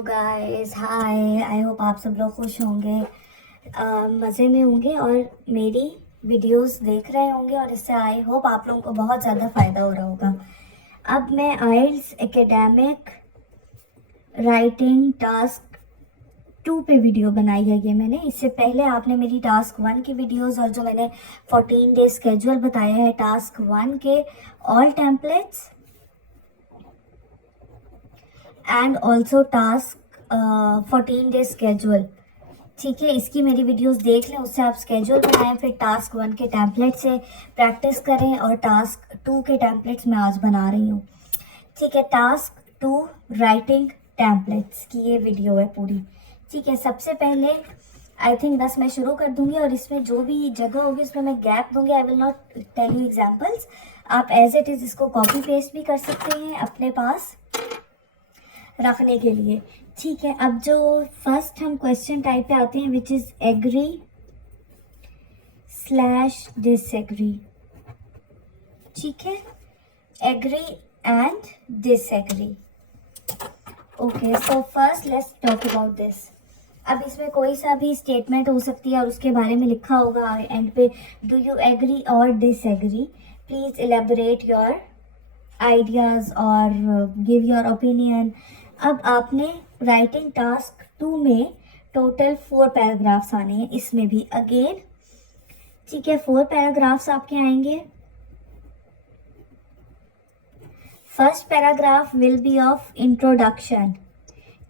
Hello guys, hi. I hope आप सब लोग खुश होंगे, मज़े में होंगे और मेरी वीडियोस देख रहे होंगे और इससे आई होप आप लोगों को बहुत ज़्यादा फ़ायदा हो रहा होगा। अब मैं आइल्स एकेडमिक राइटिंग टास्क 2 पे वीडियो बनाई है। ये मैंने इससे पहले आपने मेरी टास्क 1 की वीडियोस और जो मैंने 14 डे स्केड्यूल बताया है टास्क 1 के all templates and also task 14 day schedule, ठीक है। इसकी मेरी वीडियोस देख लें, उससे आप स्केड्यूल बनाएं, फिर टास्क 1 के टेम्पलेट से प्रैक्टिस करें और टास्क 2 के टेम्पलेट्स मैं आज बना रही हूँ, ठीक है। टास्क 2 राइटिंग टेम्पलेट्स की ये वीडियो है पूरी, ठीक है। सबसे पहले आई थिंक बस मैं शुरू कर दूंगी और इसमें जो भी जगह होगी उसमें मैं गैप दूंगी। I will not tell you examples, आप एज इट इज़ इसको कॉपी पेस्ट भी कर सकते हैं अपने पास रखने के लिए, ठीक है। अब जो फर्स्ट हम क्वेश्चन टाइप पे आते हैं which is agree slash disagree, ठीक है। Agree and disagree, okay. So first let's talk about this. अब इसमें कोई सा भी स्टेटमेंट हो सकती है और उसके बारे में लिखा होगा एंड पे डू यू एग्री और disagree, please elaborate your ideas और गिव योर ओपिनियन। अब आपने राइटिंग टास्क 2 में टोटल 4 पैराग्राफ्स आने हैं, इसमें भी अगेन, ठीक है। 4 पैराग्राफ्स आपके आएंगे। First paragraph will be of introduction,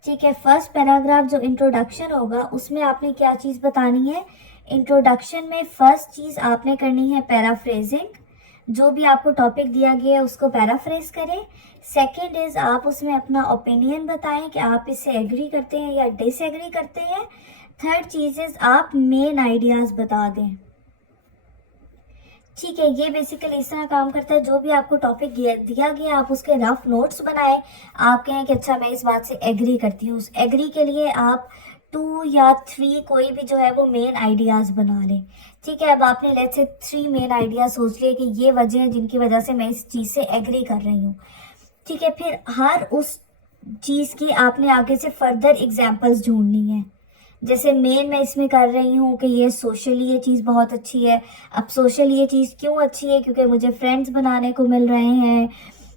ठीक है। फर्स्ट पैराग्राफ जो इंट्रोडक्शन होगा उसमें आपने क्या चीज़ बतानी है। इंट्रोडक्शन में फर्स्ट चीज़ आपने करनी है पैराफ्रेजिंग, जो भी आपको टॉपिक दिया गया है उसको पैराफ्रेज करें। सेकंड इज आप उसमें अपना ओपिनियन बताएं कि आप इससे एग्री करते हैं या डिसएग्री करते हैं। थर्ड चीज़ इज आप मेन आइडियाज़ बता दें, ठीक है। ये बेसिकली इस तरह काम करता है, जो भी आपको टॉपिक दिया गया आप उसके रफ नोट्स बनाए। आप कहें कि अच्छा मैं इस बात से एग्री करती हूँ, उस एग्री के लिए आप 2 या 3 कोई भी जो है वो मेन आइडियाज़ बना लें, ठीक है। अब आपने लेट्स से 3 मेन आइडियाज़ सोच लिए कि ये वजह है जिनकी वजह से मैं इस चीज़ से एग्री कर रही हूँ, ठीक है। फिर हर उस चीज़ की आपने आगे से फर्दर एग्जाम्पल्स ढूंढनी है। जैसे मेन मैं इसमें कर रही हूँ कि ये सोशली ये चीज़ बहुत अच्छी है। अब सोशली ये चीज़ क्यों अच्छी है, क्योंकि मुझे फ्रेंड्स बनाने को मिल रहे हैं,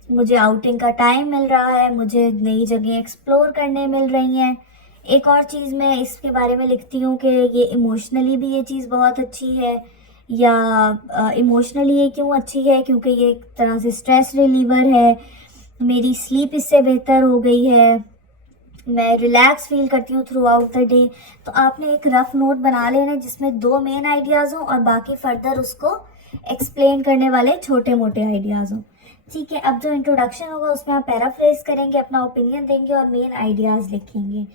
मुझे आउटिंग का टाइम मिल रहा है, मुझे नई जगह एक्सप्लोर करने मिल रही हैं। एक और चीज़ मैं इसके बारे में लिखती हूँ कि ये इमोशनली भी ये चीज़ बहुत अच्छी है, या इमोशनली ये क्यों अच्छी है, क्योंकि ये एक तरह से स्ट्रेस रिलीवर है, मेरी स्लीप इससे बेहतर हो गई है, मैं रिलैक्स फील करती हूँ थ्रू आउट द डे। तो आपने एक रफ नोट बना लेना जिसमें 2 मेन आइडियाज़ हों और बाकी फर्दर उसको एक्सप्लेन करने वाले छोटे मोटे आइडियाज़ हों, ठीक है। अब जो इंट्रोडक्शन होगा उसमें आप पैराफ्रेज करेंगे, अपना ओपिनियन देंगे और मेन आइडियाज़ लिखेंगे,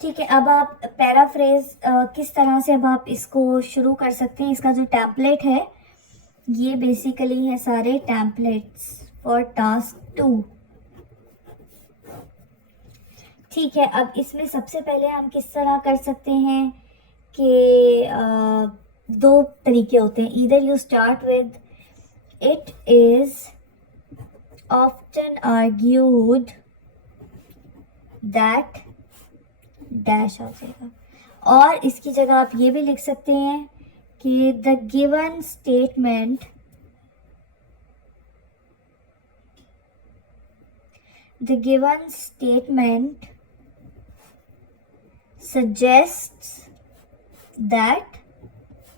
ठीक है। अब आप पैराफ्रेज किस तरह से अब आप इसको शुरू कर सकते हैं। इसका जो टेम्पलेट है ये बेसिकली है सारे टेम्पलेट्स फॉर टास्क 2, ठीक है। अब इसमें सबसे पहले हम किस तरह कर सकते हैं कि 2 तरीके होते हैं। Either you start with it is often argued that dash आ जाएगा, और इसकी जगह आप ये भी लिख सकते हैं कि the given statement suggests that,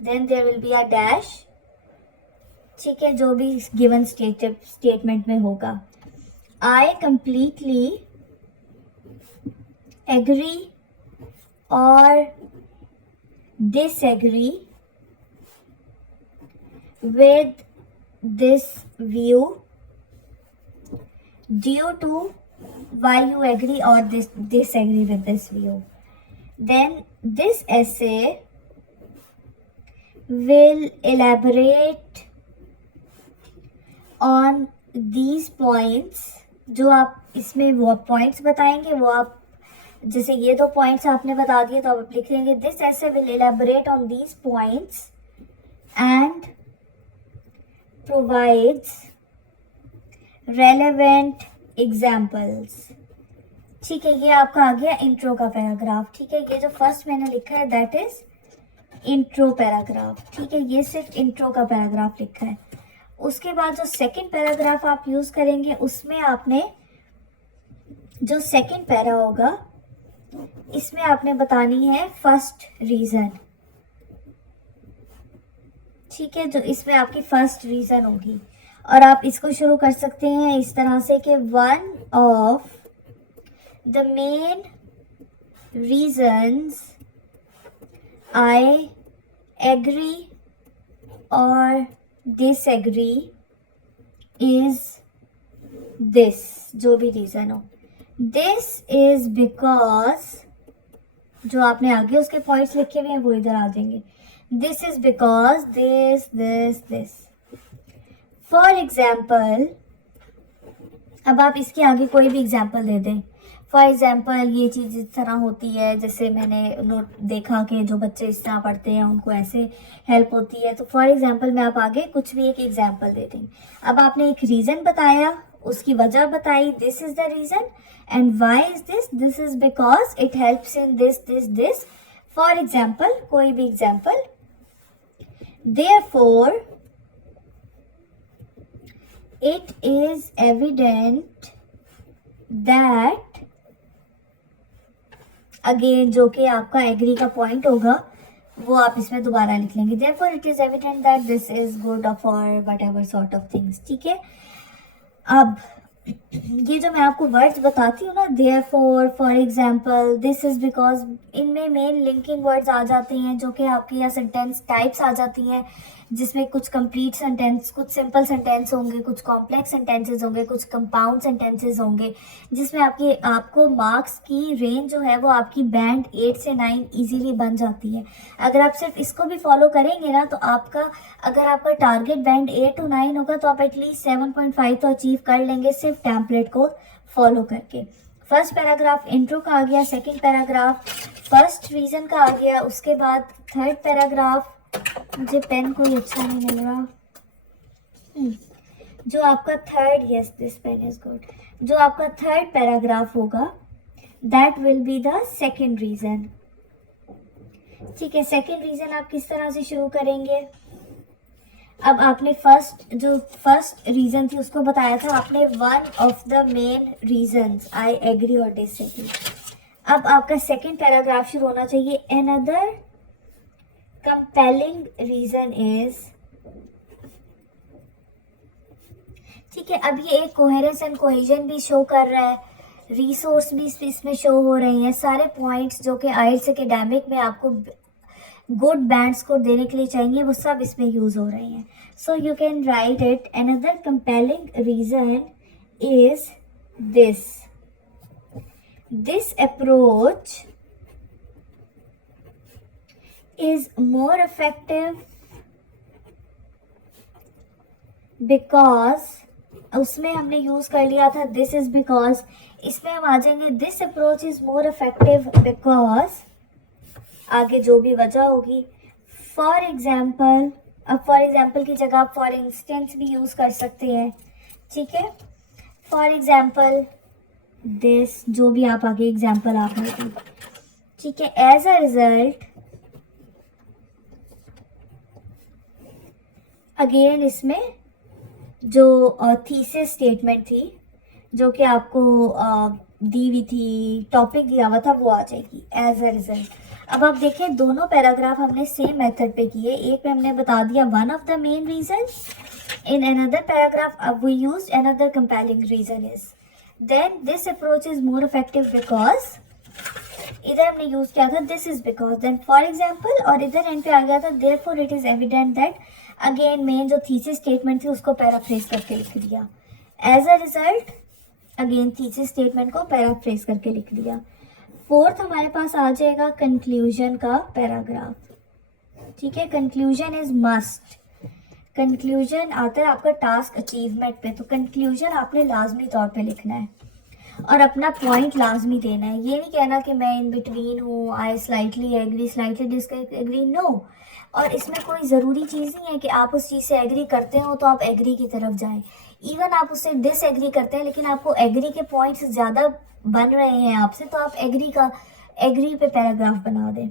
then there will be a dash, ठीक है। जो भी गिवन स्टेटमेंट में होगा, I completely agree or disagree with this view due to why you agree or disagree with this view. Then this essay will elaborate on these points। जो आप इसमें वो पॉइंट्स बताएंगे वो आप, जैसे ये 2 पॉइंट्स आपने बता दिए तो आप लिख लेंगे this essay will elaborate on these points and provides relevant examples, ठीक है, ये आपका आ गया इंट्रो का पैराग्राफ। ठीक है, ये जो फर्स्ट मैंने लिखा है दैट इज इंट्रो पैराग्राफ। ठीक है, ये सिर्फ इंट्रो का पैराग्राफ लिखा है। उसके बाद जो सेकंड पैराग्राफ आप यूज करेंगे उसमें आपने जो सेकंड पैरा होगा इसमें आपने बतानी है फर्स्ट रीजन। ठीक है, जो इसमें आपकी फर्स्ट रीजन होगी और आप इसको शुरू कर सकते हैं इस तरह से कि one of the main reasons I agree और डिसएग्री इज दिस, जो भी रीजन हो। दिस इज बिकॉज, जो आपने आगे उसके पॉइंट्स लिखे हुए हैं वो इधर आ जाएंगे। This is because this this this. For example, अब आप इसके आगे कोई भी एग्जाम्पल दे दें। फॉर एग्जाम्पल, ये चीज़ इस तरह होती है, जैसे मैंने नोट देखा कि जो बच्चे इस तरह पढ़ते हैं उनको ऐसे हेल्प होती है। तो फॉर एग्जाम्पल में आप आगे कुछ भी एक एग्जाम्पल दे दें। अब आपने एक रीज़न बताया, उसकी वजह बताई, this is the reason and why is this, this is because it helps in this this this. For example, कोई भी example. Therefore it is evident that, again जो कि आपका एग्री का पॉइंट होगा वो आप इसमें दोबारा लिख लेंगे। therefore it is evident that this is good for whatever sort of things। ठीक है, अब ये जो मैं आपको वर्ड्स बताती हूँ ना, therefore, for example, this is because, इनमें मेन लिंकिंग वर्ड्स आ जाते हैं जो कि आपके यहाँ सेंटेंस टाइप्स आ जाती हैं, जिसमें कुछ कंप्लीट सेंटेंस, कुछ सिंपल सेंटेंस होंगे, कुछ कॉम्प्लेक्स सेंटेंसेस होंगे, कुछ कंपाउंड सेंटेंसेस होंगे, जिसमें आपको मार्क्स की रेंज जो है वो आपकी बैंड 8 से 9 इजीली बन जाती है। अगर आप सिर्फ इसको भी फॉलो करेंगे ना तो अगर आपका टारगेट बैंड 8 to 9 होगा तो आप एटलीस्ट 7.5 तो अचीव कर लेंगे सिर्फ टेम्पलेट को फॉलो करके। फर्स्ट पैराग्राफ इंट्रो का आ गया, सेकेंड पैराग्राफ फर्स्ट रीजन का आ गया, उसके बाद थर्ड पैराग्राफ, मुझे पेन कोई अच्छा नहीं मिल रहा, जो आपका third, yes this pen is good, जो आपका थर्ड पैराग्राफ होगा that will be the second reason. ठीक है, सेकेंड रीजन आप किस तरह से शुरू करेंगे? अब आपने फर्स्ट रीजन थी उसको बताया था आपने, one of the main reasons I agree और डिसएग्री। अब आपका सेकेंड पैराग्राफ शुरू होना चाहिए, अनदर कंपेलिंग रीजन इज। ठीक है, अब ये एक कोहेरेंस एंड कोहेजन भी शो कर रहा है, रिसोर्स भी इसमें शो हो रहे हैं, सारे पॉइंट्स जो कि आइल्स एकेडमिक में आपको गुड बैंड स्कोर देने के लिए चाहिए वो सब इसमें यूज हो रहे हैं। So you can write it, another compelling reason is this approach is more effective because, उसमें हमने यूज कर लिया था दिस इज बिकॉज, इसमें हम आ जाएंगे this approach is more effective because, आगे जो भी वजह होगी। फॉर एग्जाम्पल, अब फॉर एग्जाम्पल की जगह आप फॉर इंस्टेंस भी यूज कर सकते हैं। ठीक है, फॉर एग्जाम्पल दिस, जो भी आप आगे एग्जाम्पल आपने दी। ठीक है, एज अ रिजल्ट, अगेन इसमें जो थीसिस स्टेटमेंट थी जो कि आपको दी हुई थी, टॉपिक दिया हुआ था, वो आ जाएगी एज अ रिजल्ट। अब आप देखें दोनों पैराग्राफ हमने सेम मेथड पे किए। एक पे हमने बता दिया one of the main reason, in another paragraph we used another compelling reason is, then this approach is more effective because, इधर हमने यूज किया था this is because, then for example, और इधर एंड पे आ गया था therefore it is evident that. Again main जो थीसिस स्टेटमेंट थी उसको पैराफ्रेज करके लिख दिया। As a result again thesis statement को पैराफ्रेज करके लिख दिया। फोर्थ हमारे पास आ जाएगा कंक्लूजन का पैराग्राफ। ठीक है, कंक्लूजन इज मस्ट, कंक्लूजन आता है आपका टास्क अचीवमेंट पे, तो कंक्लूजन आपने लाजमी तौर पे लिखना है और अपना पॉइंट लाजमी देना है। ये नहीं कहना कि मैं इन बिटवीन हूँ, I slightly agree, slightly disagree, no. और इसमें कोई ज़रूरी चीज़ नहीं है कि आप उस चीज़ से एग्री करते हो तो आप एग्री की तरफ जाएं। इवन आप उससे डिसएग्री करते हैं लेकिन आपको एग्री के पॉइंट्स ज़्यादा बन रहे हैं आपसे, तो आप एग्री पे पैराग्राफ बना दें।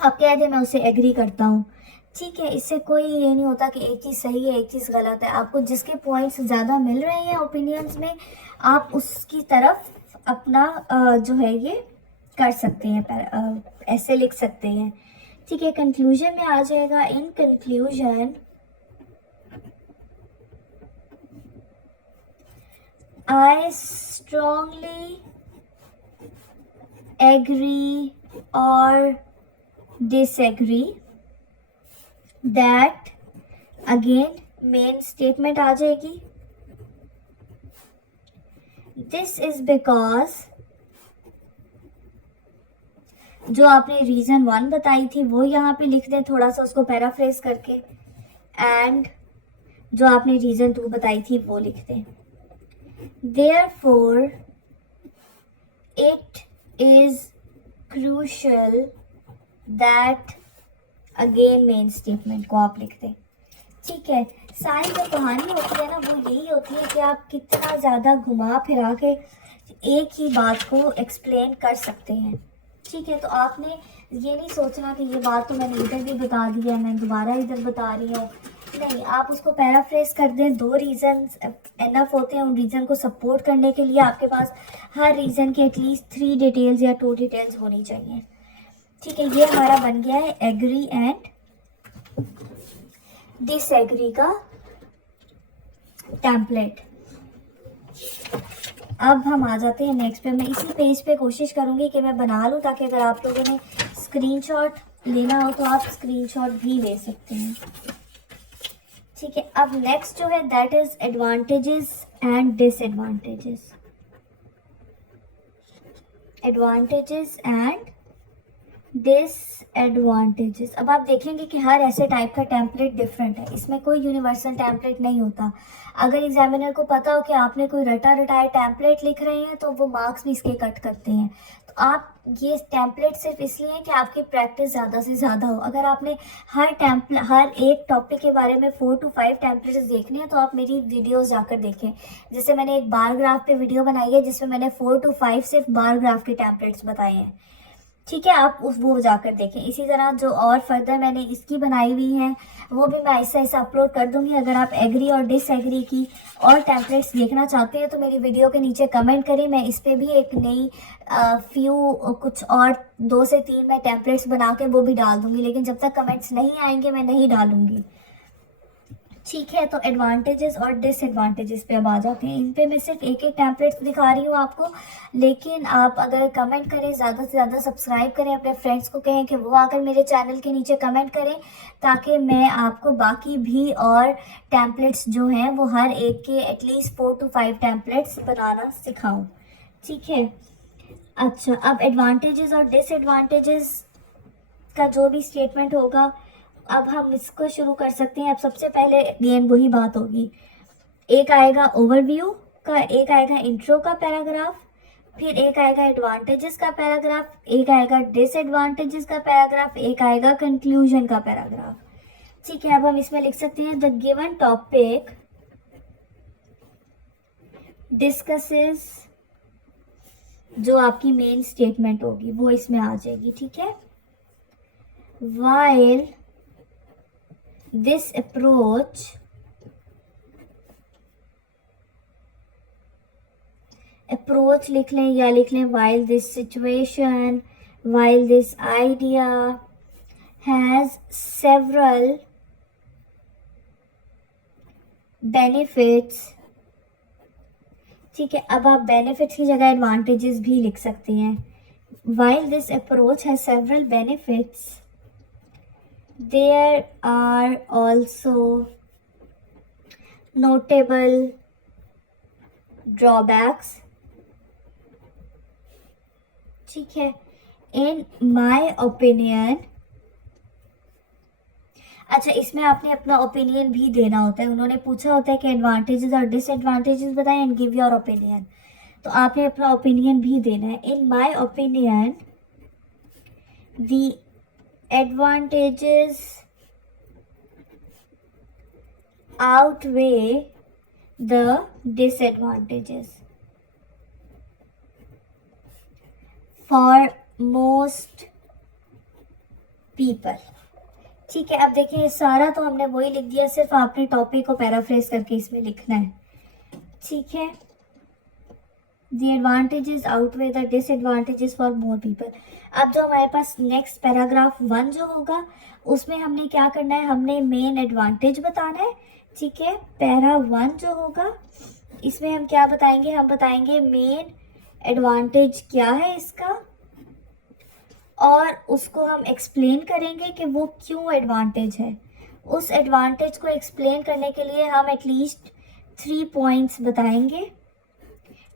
आप कह दें मैं उससे एग्री करता हूँ, ठीक है। इससे कोई ये नहीं होता कि एक चीज़ सही है एक चीज़ गलत है। आपको जिसके पॉइंट्स ज़्यादा मिल रहे हैं ओपिनियंस में, आप उसकी तरफ अपना जो है ये कर सकते हैं, ऐसे लिख सकते हैं, ठीक है। कंक्लूजन में आ जाएगा, in conclusion I strongly agree or disagree that, again main statement आ जाएगी, दिस इज बिकॉज, जो आपने रीजन 1 बताई थी वो यहाँ पे लिख दें थोड़ा सा उसको पैराफ्रेज करके, एंड जो आपने रीजन 2 बताई थी वो लिख दें। Therefore, it is crucial that, again main statement को आप लिख दें, ठीक है। सारी जो कहानी होती है ना वो यही होती है कि आप कितना ज़्यादा घुमा फिरा के एक ही बात को एक्सप्लेन कर सकते हैं, ठीक है। तो आपने ये नहीं सोचना कि ये बात तो मैंने इधर भी बता दी है, मैं दोबारा इधर बता रही हूँ, नहीं। आप उसको पैराफ्रेज कर दें, 2 रीजंस एनफ होते हैं उन रीज़न को सपोर्ट करने के लिए। आपके पास हर रीज़न के एटलीस्ट 3 डिटेल्स या 2 डिटेल्स होनी चाहिए, ठीक है। ये हमारा बन गया है एग्री एंड डिसएग्री का टेम्पलेट। अब हम आ जाते हैं नेक्स्ट पे। मैं इसी पेज पे कोशिश करूंगी कि मैं बना लूँ ताकि अगर आप लोगों ने स्क्रीनशॉट लेना हो तो आप स्क्रीनशॉट भी ले सकते हैं, ठीक है। अब नेक्स्ट जो है that is advantages and disadvantages, advantages and disadvantages. अब आप देखेंगे कि हर ऐसे टाइप का टेम्पलेट डिफरेंट है, इसमें कोई यूनिवर्सल टेम्पलेट नहीं होता। अगर एग्जामिनर को पता हो कि आपने कोई रटाया टेम्पलेट लिख रहे हैं तो वो मार्क्स भी इसके कट करते हैं। तो आप ये टेम्पलेट सिर्फ इसलिए है कि आपकी प्रैक्टिस ज़्यादा से ज़्यादा हो। अगर आपने हर एक टॉपिक के बारे में 4 to 5 टेम्पलेट्स देखने हैं तो आप मेरी वीडियोस जाकर देखें। जैसे मैंने एक बार ग्राफ पे वीडियो बनाई है जिसमें मैंने 4 to 5 सिर्फ बार ग्राफ के टेम्पलेट्स बताए हैं, ठीक है। आप वो जाकर देखें। इसी तरह जो और फर्दर मैंने इसकी बनाई हुई है वो भी मैं ऐसा ऐसा अपलोड कर दूंगी। अगर आप एग्री और डिसएग्री की और टेम्पलेट्स देखना चाहते हैं तो मेरी वीडियो के नीचे कमेंट करें, मैं इस पर भी एक नई कुछ और 2 से 3 मैं टेम्पलेट्स बना के वो भी डाल दूंगी, लेकिन जब तक कमेंट्स नहीं आएंगे मैं नहीं डालूंगी, ठीक है। तो एडवांटेजेस और डिसएडवांटेजेस पे अब आ जाते हैं। इन पे मैं सिर्फ एक टेम्पलेट दिखा रही हूँ आपको, लेकिन आप अगर कमेंट करें, ज़्यादा से ज़्यादा सब्सक्राइब करें, अपने फ्रेंड्स को कहें कि वो आकर मेरे चैनल के नीचे कमेंट करें ताकि मैं आपको बाकी भी और टेम्पलेट्स जो हैं वो हर एक के एटलीस्ट 4 to 5 टेम्पलेट्स बनाना सिखाऊँ, ठीक है। अच्छा, अब एडवांटेजेस और डिसएडवांटेजेस का जो भी स्टेटमेंट होगा अब हम इसको शुरू कर सकते हैं। अब सबसे पहले अगेन वही बात होगी, एक आएगा ओवरव्यू का, एक आएगा इंट्रो का पैराग्राफ, फिर एक आएगा एडवांटेजेस का पैराग्राफ, एक आएगा डिसएडवांटेजेस का पैराग्राफ, एक आएगा कंक्लूजन का पैराग्राफ, ठीक है। अब हम इसमें लिख सकते हैं द गिवन टॉपिक डिस्कसेस, जो आपकी मेन स्टेटमेंट होगी वो इसमें आ जाएगी, ठीक है। while this approach लिख लें या लिख लें while this situation, while this idea has several benefits, ठीक है। अब आप बेनिफिट्स की जगह एडवांटेजेस भी लिख सकते हैं। while this approach has several benefits, there are also notable drawbacks, ठीक है। in my opinion, अच्छा इसमें आपने अपना ओपिनियन भी देना होता है। उन्होंने पूछा होता है कि एडवांटेजेस और डिसएडवांटेजेस बताएं एंड गिव योर ओपिनियन, तो आपने अपना ओपिनियन भी देना है। In my opinion the advantages outweigh the disadvantages for most people। ठीक है, अब देखिए सारा तो हमने वही लिख दिया, सिर्फ आपने टॉपिक को पैराफ्रेज करके इसमें लिखना है। ठीक है, the advantages outweigh the disadvantages for more people। अब जो हमारे पास नेक्स्ट पैराग्राफ 1 जो होगा उसमें हमने क्या करना है, हमने मेन एडवांटेज बताना है। ठीक है, पैरा 1 जो होगा इसमें हम क्या बताएंगे, हम बताएंगे मेन एडवांटेज क्या है इसका, और उसको हम एक्सप्लेन करेंगे कि वो क्यों एडवांटेज है। उस एडवांटेज को एक्सप्लेन करने के लिए हम एटलीस्ट 3 पॉइंट्स बताएंगे।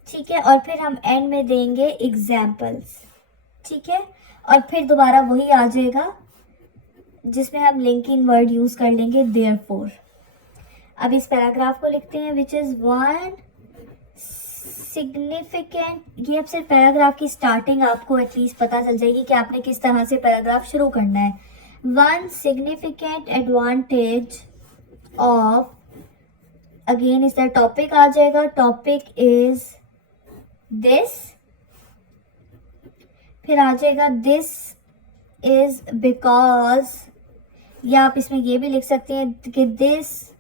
ठीक है, और फिर हम एंड में देंगे एग्जाम्पल्स। ठीक है, और फिर दोबारा वही आ जाएगा जिसमें हम लिंकिंग वर्ड यूज कर लेंगे देयरफॉर। अब इस पैराग्राफ को लिखते हैं, विच इज वन सिग्निफिकेंट। ये अब सिर्फ पैराग्राफ की स्टार्टिंग आपको एटलीस्ट पता चल जाएगी कि आपने किस तरह से पैराग्राफ शुरू करना है। One significant advantage of, again इस तरह टॉपिक आ जाएगा, टॉपिक इज दिस, फिर आ जाएगा दिस इज बिकॉज, या आप इसमें ये भी लिख सकते हैं कि this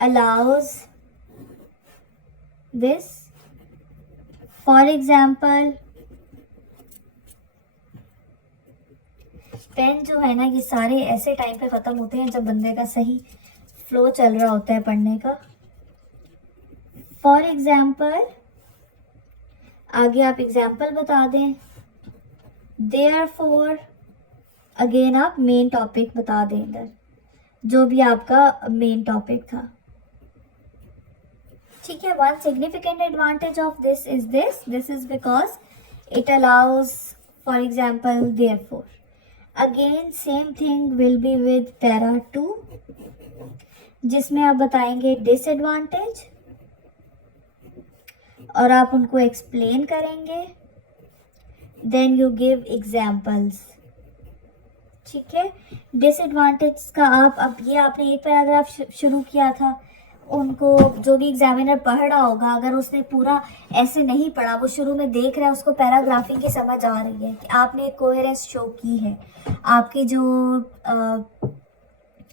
allows this. For example, pen जो है ना, ये सारे ऐसे टाइम पे ख़त्म होते हैं जब बंदे का सही फ्लो चल रहा होता है पढ़ने का। फॉर एग्जाम्पल, आगे आप एग्जाम्पल बता दें। देयरफॉर, अगेन आप मेन टॉपिक बता दें इधर, जो भी आपका मेन टॉपिक था। ठीक है, one significant advantage of this is because it allows, for example therefore. Again same thing will be with para 2, जिसमें आप बताएंगे डिसएडवांटेज और आप उनको एक्सप्लेन करेंगे, देन यू गिव एग्जाम्पल्स। ठीक है, डिसएडवांटेज का आप, अब ये आपने एक पैराग्राफ शुरू किया था, उनको जो भी एग्जामिनर पढ़ रहा होगा, अगर उसने पूरा ऐसे नहीं पढ़ा, वो शुरू में देख रहा है, उसको पैराग्राफिंग की समझ आ रही है कि आपने एक कोहेरेंस शो की है, आपकी जो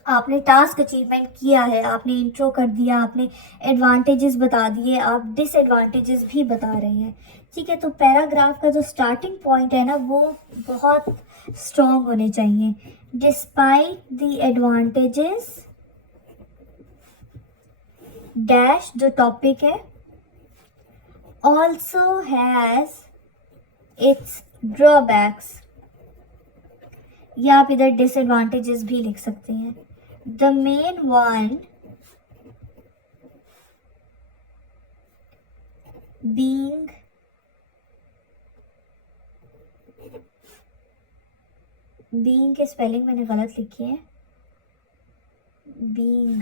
आपने टास्क अचीवमेंट किया है, आपने इंट्रो कर दिया, आपने एडवांटेजेस बता दिए, आप डिसएडवांटेजेस भी बता रहे हैं। ठीक है, तो पैराग्राफ का जो स्टार्टिंग पॉइंट है ना, वो बहुत स्ट्रॉन्ग होने चाहिए। डिस्पाइट द एडवांटेजेस डैश, जो टॉपिक है, ऑल्सो हैज इट्स ड्रॉबैक्स, या आप इधर डिसएडवांटेजेस भी लिख सकते हैं। द मेन वन बीइंग के स्पेलिंग मैंने गलत लिखी है, being,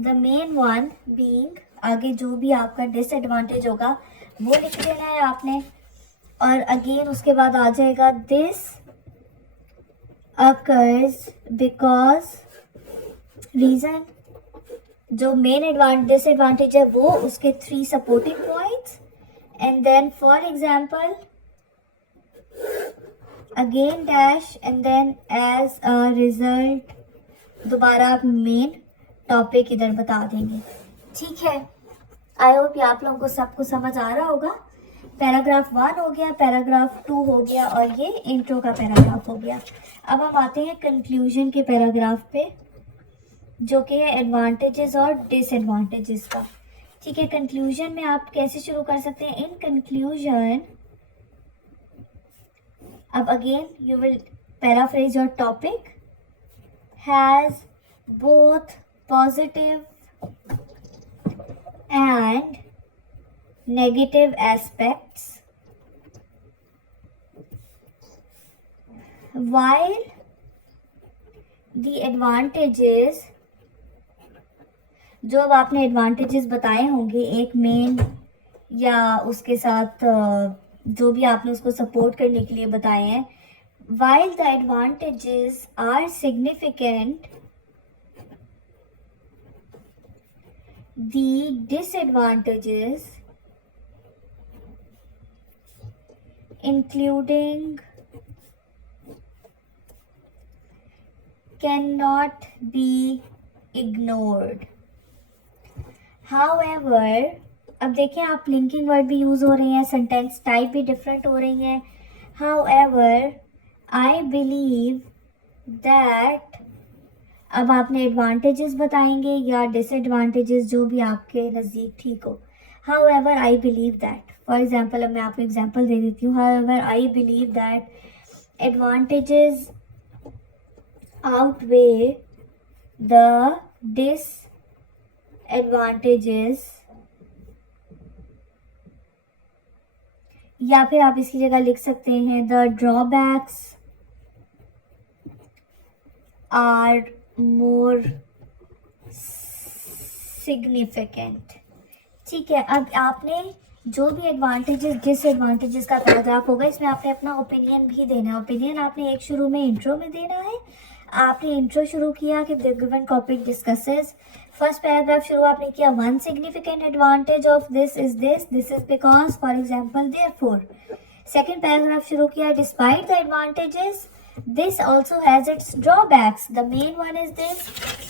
the main one being, आगे जो भी आपका डिसएडवांटेज होगा वो लिख देना है आपने, और अगेन उसके बाद आ जाएगा दिस occurs because, रीजन, जो मेन डिसएडवांटेज है वो उसके 3 supporting points, and then for example, again dash, and then as a result, दोबारा आप मेन टॉपिक इधर बता देंगे। ठीक है, आई होप ये आप लोगों को सबको समझ आ रहा होगा। पैराग्राफ 1 हो गया, पैराग्राफ 2 हो गया, और ये इंट्रो का पैराग्राफ हो गया। अब हम आते हैं कंक्लूजन के पैराग्राफ पे, जो कि है एडवांटेजेस और डिसएडवांटेजेस का। ठीक है, कंक्लूजन में आप कैसे शुरू कर सकते हैं, इन कंक्लूजन, अब again you will paraphrase your topic, has both positive and negative aspects, while the advantages, जो अब आपने एडवांटेजेस बताए होंगे एक मेन या उसके साथ जो भी आपने उसको सपोर्ट करने के लिए बताए हैं, while the advantages are significant, the disadvantages, including cannot be ignored. However, अब देखें आप लिंकिंग वर्ड भी यूज हो रहे हैं, सेंटेंस टाइप भी डिफरेंट हो रही हैं. However, I believe that, अब आपने एडवांटेजेस बताएंगे या डिसएडवांटेजेस, जो भी आपके नज़दीक ठीक हो. However, I believe that, for example अब मैं आपको एग्जाम्पल दे देती हूँ. However, I believe that advantages outweigh the disadvantages, या फिर आप इसकी जगह लिख सकते हैं the drawbacks are more significant. ठीक है, अब आपने जो भी एडवांटेजेस डिसएडवांटेजेस का पैराग्राफ होगा, इसमें आपने अपना ओपिनियन भी देना है. ओपिनियन आपने एक शुरू में इंट्रो में देना है. आपने इंट्रो शुरू किया कि the given topic discusses. First paragraph शुरू आपने किया, one significant advantage of this is because, for example, therefore. Second paragraph शुरू किया, despite the advantages this also has its drawbacks, the main one is this.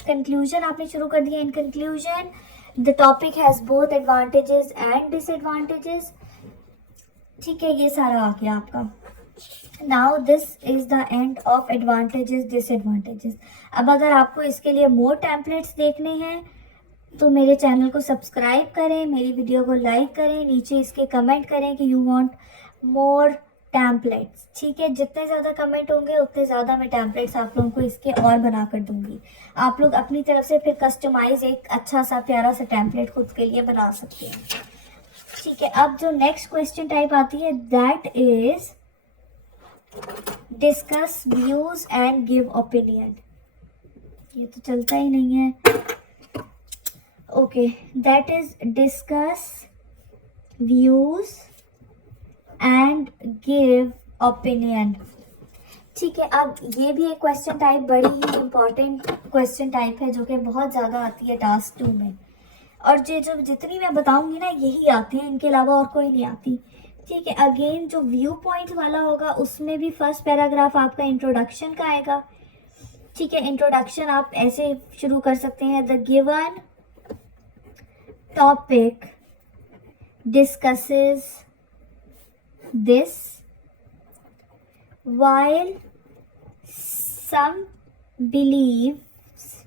Conclusion आपने शुरू कर दिया, in conclusion the topic has both advantages and disadvantages. ठीक है, ये सारा आ गया आपका. Now this is the end of advantages disadvantages. अब अगर आपको इसके लिए मोर टेम्पलेट्स देखने हैं तो मेरे चैनल को सब्सक्राइब करें, मेरी वीडियो को लाइक करें, नीचे इसके कमेंट करें कि यू वांट मोर टेम्पलेट्स. ठीक है, जितने ज़्यादा कमेंट होंगे उतने ज़्यादा मैं टेम्पलेट्स आप लोगों को इसके और बना कर दूंगी. आप लोग अपनी तरफ से फिर कस्टमाइज एक अच्छा सा प्यारा सा टेम्पलेट खुद के लिए बना सकते हैं. ठीक है, अब जो नेक्स्ट क्वेश्चन टाइप आती है that is discuss views and give opinion. ये तो चलता ही नहीं है. Okay, that is discuss views and give opinion. ठीक है, अब ये भी एक क्वेश्चन टाइप बड़ी ही इम्पॉर्टेंट क्वेश्चन टाइप है जो कि बहुत ज़्यादा आती है टास्क 2 में. और जो जितनी मैं बताऊंगी ना यही आती है, इनके अलावा और कोई नहीं आती. ठीक है, अगेन जो व्यू पॉइंट वाला होगा उसमें भी फर्स्ट पैराग्राफ आपका इंट्रोडक्शन का आएगा. ठीक है, इंट्रोडक्शन आप ऐसे शुरू कर सकते हैं, the given topic discusses this while some believes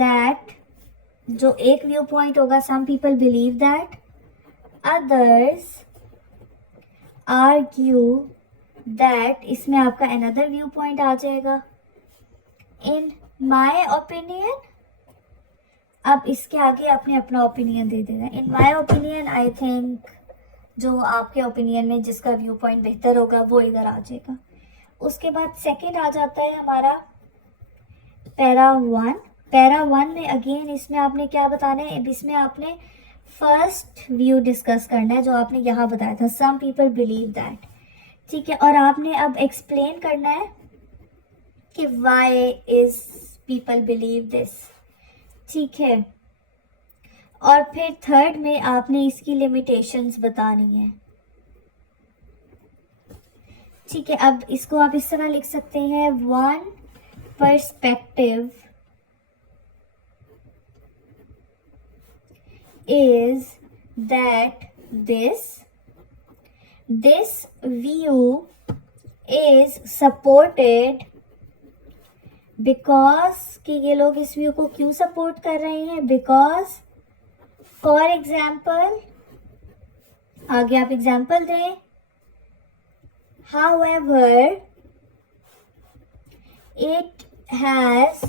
that, जो एक व्यू पॉइंट होगा, some people believe that, others argue that, इसमें आपका another व्यू पॉइंट आ जाएगा. in my opinion, अब इसके आगे आपने अपना ओपिनियन दे देना. in my opinion I think, जो आपके ओपिनियन में जिसका व्यू पॉइंट बेहतर होगा वो इधर आ जाएगा. उसके बाद सेकंड आ जाता है हमारा पैरा 1. पैरा 1 में अगेन इसमें आपने क्या बताना है, इसमें आपने फर्स्ट व्यू डिस्कस करना है जो आपने यहाँ बताया था, सम पीपल बिलीव दैट. ठीक है, और आपने अब एक्सप्लेन करना है कि why is people believe this. ठीक है, और फिर थर्ड में आपने इसकी लिमिटेशंस बतानी है. ठीक है, अब इसको आप इस तरह लिख सकते हैं, one perspective is that this view is supported because, कि ये लोग इस व्यू को क्यों सपोर्ट कर रहे हैं, बिकॉज, फॉर एग्जाम्पल, आगे आप एग्जाम्पल दें, however it has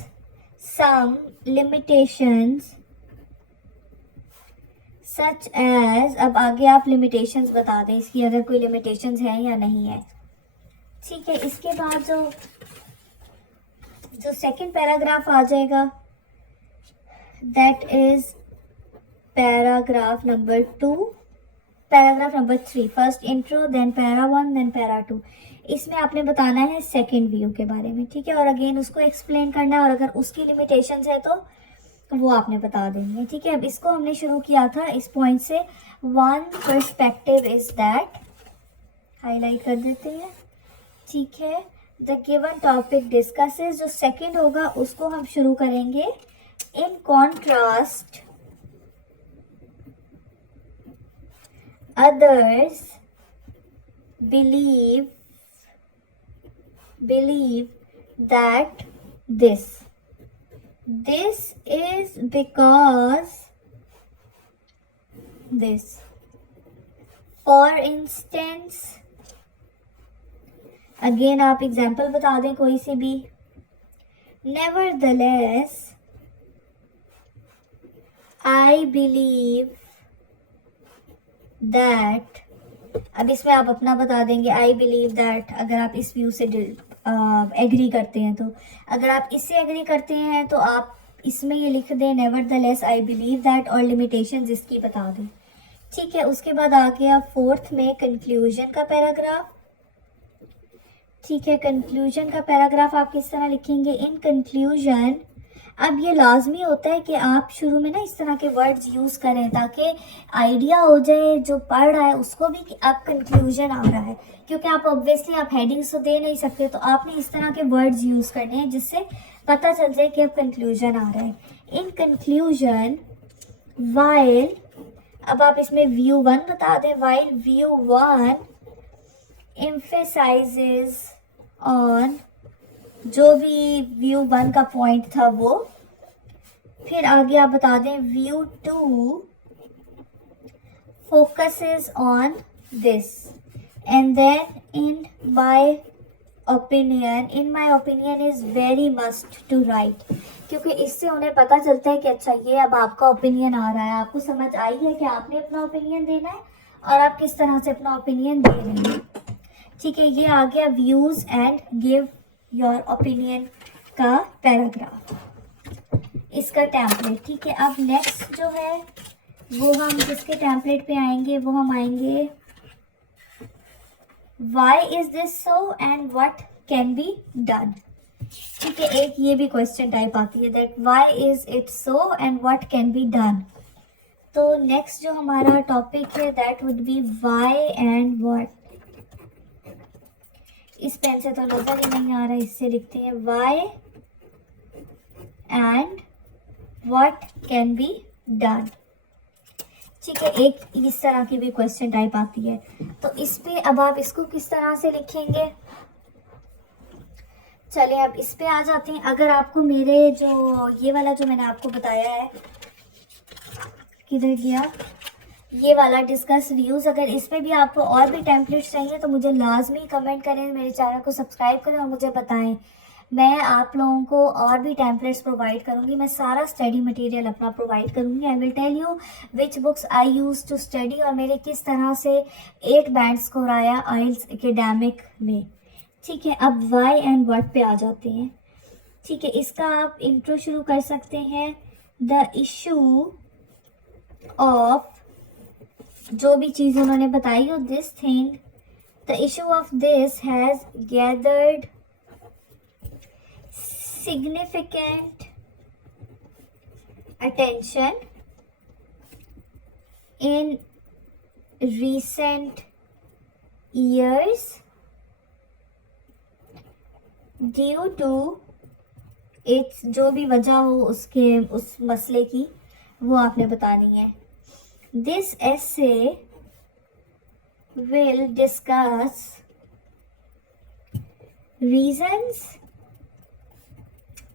some limitations such as, अब आगे आप limitations बता दें इसकी, अगर कोई limitations है या नहीं है. ठीक है, इसके बाद जो सेकंड पैराग्राफ आ जाएगा that is paragraph number 2, paragraph number 3, first intro, then para 1, then para 2. इसमें आपने बताना है सेकंड व्यू के बारे में. ठीक है, और अगेन उसको एक्सप्लेन करना है, और अगर उसकी लिमिटेशंस है तो वो आपने बता देंगे। ठीक है, अब इसको हमने शुरू किया था इस पॉइंट से, one perspective is that, highlight कर देते हैं। ठीक है, द गिवन टॉपिक डिस्कसेस, जो सेकंड होगा उसको हम शुरू करेंगे, in contrast others believe that this is because this. For instance, again आप एग्जाम्पल बता दें कोई सी भी। Nevertheless, I believe that, अब इसमें आप अपना बता देंगे, आई बिलीव दैट, अगर आप इस व्यू से एग्री करते हैं तो, अगर आप इससे एग्री करते हैं तो आप इसमें ये लिख दें नेवरदलेस आई बिलीव दैट, और लिमिटेशंस इसकी बता दें। ठीक है, उसके बाद आ गया फोर्थ में कंक्लूजन का पैराग्राफ। ठीक है, कंक्लूजन का पैराग्राफ आप किस तरह लिखेंगे, इन कंक्लूजन। अब ये लाजमी होता है कि आप शुरू में ना इस तरह के वर्ड्स यूज़ करें ताकि आइडिया हो जाए जो पढ़ रहा है उसको भी कि अब कंक्लूजन आ रहा है, क्योंकि आप ऑब्वियसली आप हेडिंग्स तो दे नहीं सकते, तो आपने इस तरह के वर्ड्स यूज़ करने हैं जिससे पता चल जाए कि अब कंक्लूजन आ रहा है। इन कंक्लूजन वाइल, अब आप इसमें व्यू वन बता दें, while view one emphasizes on, जो भी व्यू वन का पॉइंट था वो, फिर आगे आप बता दें view two focuses on this, and then in my opinion is very must to write, क्योंकि इससे उन्हें पता चलता है कि अच्छा ये अब आपका ओपिनियन आ रहा है, आपको समझ आई है कि आपने अपना ओपिनियन देना है और आप किस तरह से अपना ओपिनियन दे रहे हैं। ठीक है, ये आ गया views and give your opinion का पैराग्राफ, इसका टेम्पलेट। ठीक है, अब नेक्स्ट जो है वो हम जिसके टेम्पलेट पे आएंगे वो हम आएंगे why is this so and what can be done. ठीक है, एक ये भी क्वेश्चन टाइप आती है that why is it so and what can be done. तो नेक्स्ट जो हमारा टॉपिक है that would be why and what. इस पेन से तो नजर ही नहीं आ रहा, इससे लिखते हैं why and what can be done. ठीक है, एक इस तरह की भी क्वेश्चन टाइप आती है, तो इस पे अब आप इसको किस तरह से लिखेंगे। चलिए अब इस पे आ जाते हैं। अगर आपको मेरे जो ये वाला जो मैंने आपको बताया है, किधर गया ये वाला डिस्कस व्यूज, अगर इस पे भी आपको और भी टेम्पलेट्स चाहिए तो मुझे लाजमी कमेंट करें, मेरे चैनल को सब्सक्राइब करें और मुझे बताएं, मैं आप लोगों को और भी टेम्पलेट्स प्रोवाइड करूंगी। मैं सारा स्टडी मटेरियल अपना प्रोवाइड करूंगी। I will tell you which books I use to study और मेरे किस तरह से 8 बैंड स्कोर आया आइल्स एकेडमिक में। ठीक है, अब वाई एंड व्हाट पे आ जाते हैं। ठीक है, इसका आप इंट्रो शुरू कर सकते हैं। द इशू ऑफ, जो भी चीज़ उन्होंने बताई हो, this thing, the issue of this has gathered significant attention in recent years due to its, जो भी वजह हो उसके उस मसले की वो आपने बतानी है। This essay will discuss reasons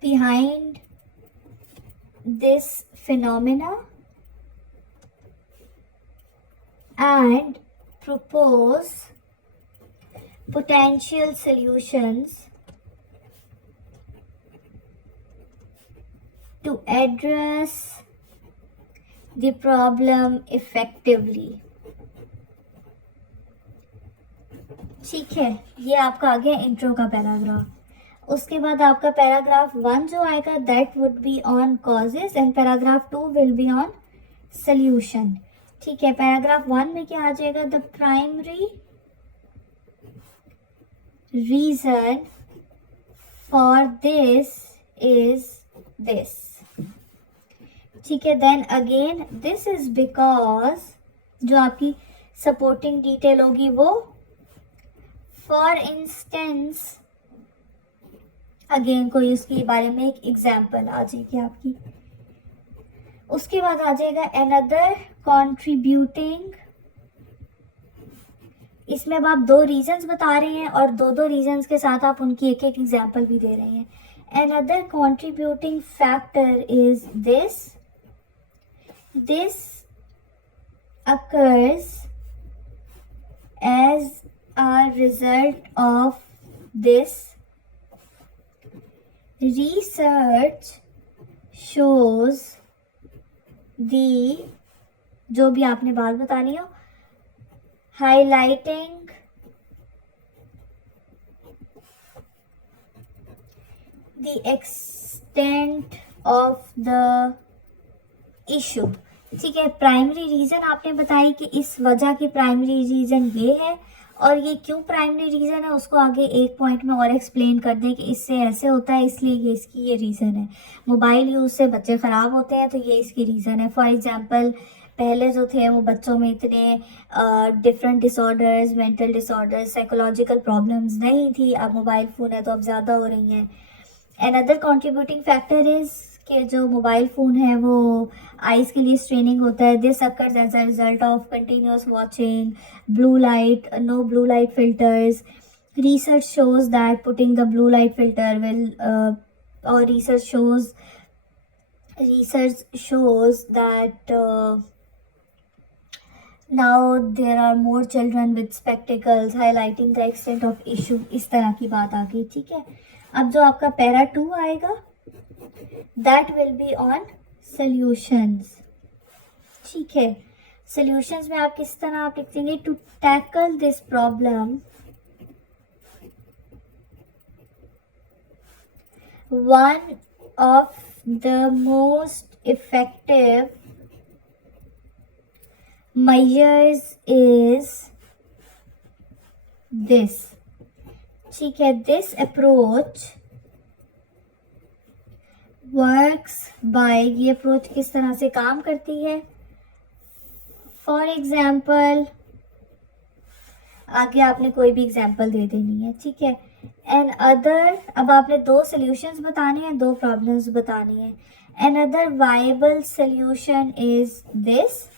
behind this phenomena and propose potential solutions to address the problem effectively। ठीक है, ये आपका आ गया इंट्रो का पैराग्राफ। उसके बाद आपका पैराग्राफ 1 जो आएगा that would be on causes and paragraph 2 will be on solution. ठीक है, पैराग्राफ 1 में क्या आ जाएगा, the primary reason for this is this. ठीक है, then again this is because, जो आपकी सपोर्टिंग डिटेल होगी वो, फॉर इंस्टेंस, अगेन कोई उसके बारे में एक एग्जाम्पल आ जाएगी आपकी। उसके बाद आ जाएगा अनदर कंट्रीब्यूटिंग, इसमें अब आप दो रीजंस बता रहे हैं और दो दो रीजंस के साथ आप उनकी एक एक एग्जाम्पल भी दे रहे हैं। Another contributing factor is this occurs as a result of this research shows the, जो भी आपने बात बतानी हो, highlighting the extent of the issue। ठीक है, प्राइमरी रीजन आपने बताई कि इस वजह की प्राइमरी रीजन ये है, और ये क्यों प्राइमरी रीजन है उसको आगे एक पॉइंट में और एक्सप्लेन कर दें कि इससे ऐसे होता है, इसलिए ये इसकी ये रीज़न है। मोबाइल यूज़ से बच्चे ख़राब होते हैं तो ये इसकी रीज़न है। फॉर एग्जांपल, पहले जो थे वो बच्चों में इतने different disorders, mental disorders, psychological problems नहीं थी, अब मोबाइल फ़ोन है तो अब ज़्यादा हो रही हैं। अनदर कंट्रीब्यूटिंग फैक्टर इज़ कि जो मोबाइल फ़ोन है वो आइज़ के लिए स्ट्रेनिंग होता है। This occurs as a result of continuous watching, blue light, no blue light filters. Research shows that putting the blue light filter will, और research shows that now there are more children with spectacles, highlighting the extent of issue। इस तरह की बात आ गई। ठीक है, अब जो आपका पैरा 2 आएगा, that will be on solutions। ठीक है, solutions में आप किस तरह आप लिख देंगे, to tackle this problem one of the most effective measures is this। ठीक है, this approach वर्क्स बाय, ये अप्रोच किस तरह से काम करती है। फॉर एग्जाम्पल, आगे आपने कोई भी एग्जाम्पल दे देनी है। ठीक है, एन अदर, अब आपने दो सोल्यूशंस बताने हैं, दो प्रॉब्लम्स बतानी है। Another viable solution is this,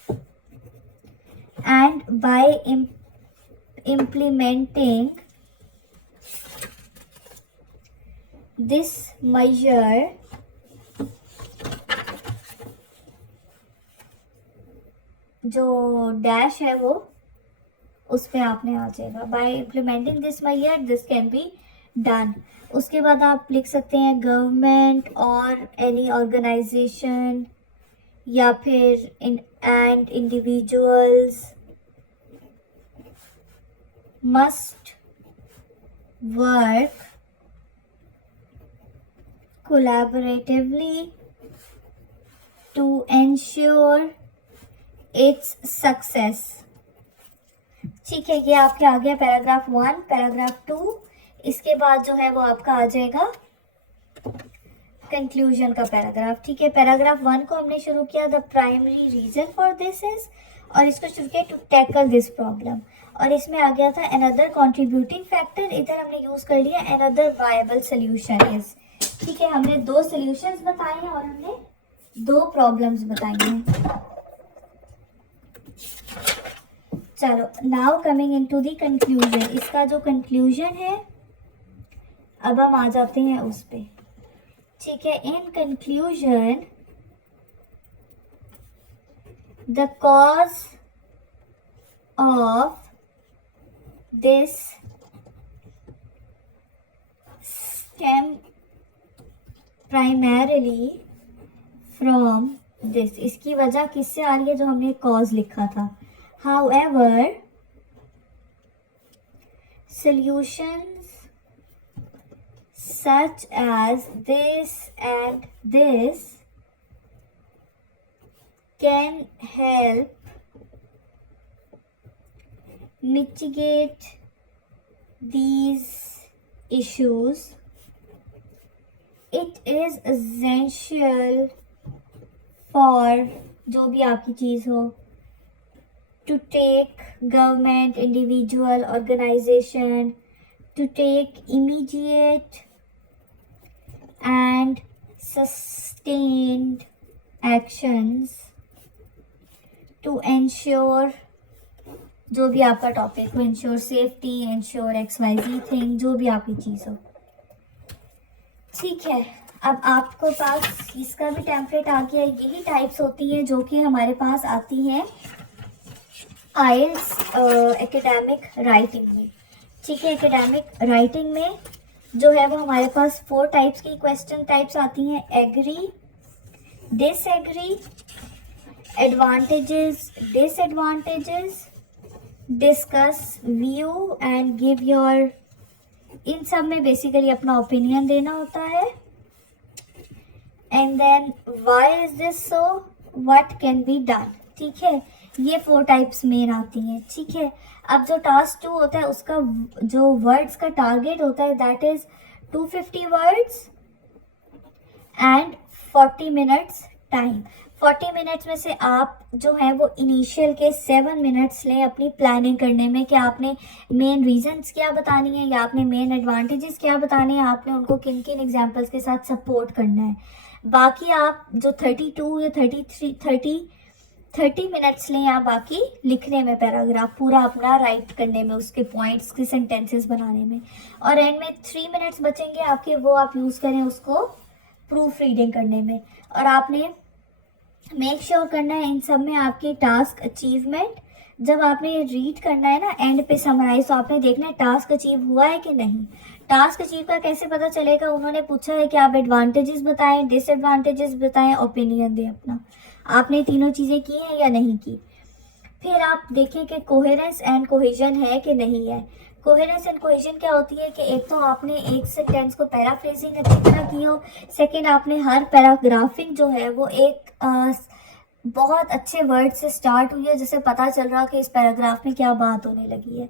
and by implementing this measure जो डैश है वो उस पे आपने आ जाएगा। By implementing this measure this can be done. उसके बाद आप लिख सकते हैं गवर्नमेंट और एनी ऑर्गेनाइजेशन या फिर and individuals must work collaboratively to ensure its success। ठीक है, ये आपके आ गया पैराग्राफ 1, पैराग्राफ 2। इसके बाद जो है वो आपका आ जाएगा कंक्लूजन का पैराग्राफ। ठीक है, पैराग्राफ 1 को हमने शुरू किया, the primary reason for this is, और इसको शुरू किया टू टैकल दिस प्रॉब्लम, और इसमें आ गया था अनदर कंट्रीब्यूटिंग फैक्टर, इधर हमने यूज कर लिया अनदर वायबल सोल्यूशन इज। ठीक है, हमने दो सोल्यूशंस बताए हैं और हमने दो प्रॉब्लम्स बताई हैं। चलो, now coming into the conclusion, इसका जो कंक्लूजन है अब हम आ जाते हैं उस पे। ठीक है, in conclusion the cause of this stem primarily from this, इसकी वजह किससे आ रही है, जो हमने कॉज लिखा था। However, solutions such as this and this can help mitigate these issues. It is essential for, जो भी आपकी चीज़ हो, to take, government, individual, organisation, to take immediate and sustained actions to ensure, जो भी आपका टॉपिक हो, ensure safety, ensure XYZ thing, जो भी आपकी चीज़ हो। ठीक है, अब आपको पास इसका भी टेम्पलेट आ गया। यही टाइप्स होती हैं जो कि हमारे पास आती हैं आइल्स एकेडमिक राइटिंग में। ठीक है, एकेडमिक राइटिंग में जो है वो हमारे पास 4 टाइप्स की क्वेश्चन टाइप्स आती हैं। Agree, disagree, advantages, disadvantages, discuss, view and give your. इन सब में बेसिकली अपना ओपिनियन देना होता है। And then why is this so, what can be done. ठीक है, ये 4 टाइप्स मेन आती हैं। ठीक है, अब जो टास्क 2 होता है उसका जो वर्ड्स का टारगेट होता है that is 250 words and 40 minutes time. 40 minutes में से आप जो है वो इनिशियल के 7 मिनट्स लें अपनी प्लानिंग करने में कि आपने मेन रीजंस क्या बतानी है या आपने मेन एडवांटेजेस क्या बताने हैं, आपने उनको किन किन एग्जांपल्स के साथ सपोर्ट करना है। बाकी आप जो 32 या 30 मिनट्स लें आप बाकी लिखने में, पैराग्राफ पूरा अपना राइट करने में, उसके पॉइंट्स के सेंटेंसेस बनाने में, और एंड में 3 मिनट्स बचेंगे आपके, वो आप यूज़ करें उसको प्रूफ रीडिंग करने में। और आपने मेक श्योर करना है इन सब में आपकी टास्क अचीवमेंट, जब आपने रीड करना है ना एंड पे समराइज, तो आपने देखना है टास्क अचीव हुआ है कि नहीं। टास्क अचीव का कैसे पता चलेगा, उन्होंने पूछा है कि आप एडवांटेजेस बताएं, डिसएडवांटेजेस बताएं, ओपिनियन दें अपना, आपने तीनों चीज़ें की हैं या नहीं की। फिर आप देखें कि कोहेरेंस एंड कोहेजन है कि नहीं है। कोहेरेंस एंड कोहेजन क्या होती है कि एक तो आपने एक सेंटेंस को पैराफ्रेजिंग अच्छी तरह की हो, सेकंड आपने हर पैराग्राफिंग जो है वो एक बहुत अच्छे वर्ड से स्टार्ट हुई है जिससे पता चल रहा कि इस पैराग्राफ में क्या बात होने लगी है।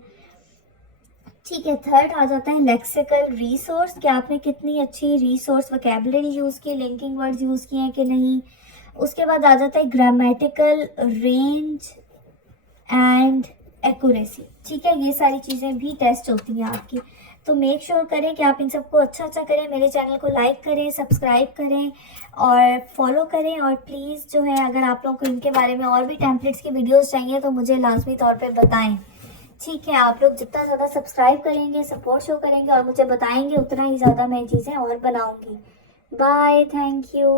ठीक है, थर्ड आ जाता है लेक्सिकल रिसोर्स, कि आपने कितनी अच्छी रिसोर्स वोकैबुलरी यूज़ की, लिंकिंग वर्ड्स यूज़ किए हैं कि नहीं। उसके बाद आ जाता है ग्रामेटिकल रेंज एंड एक्यूरेसी। ठीक है, ये सारी चीज़ें भी टेस्ट होती हैं आपकी, तो मेक श्योर करें कि आप इन सबको अच्छा करें। मेरे चैनल को लाइक करें, सब्सक्राइब करें और फॉलो करें। और प्लीज़ जो है अगर आप लोगों को इनके बारे में और भी टेम्पलेट्स की वीडियोस चाहिए तो मुझे लाजमी तौर पे बताएं। ठीक है, आप लोग जितना ज़्यादा सब्सक्राइब करेंगे, सपोर्ट शो करेंगे और मुझे बताएंगे, उतना ही ज़्यादा मैं चीज़ें और बनाऊँगी। Bye, thank you.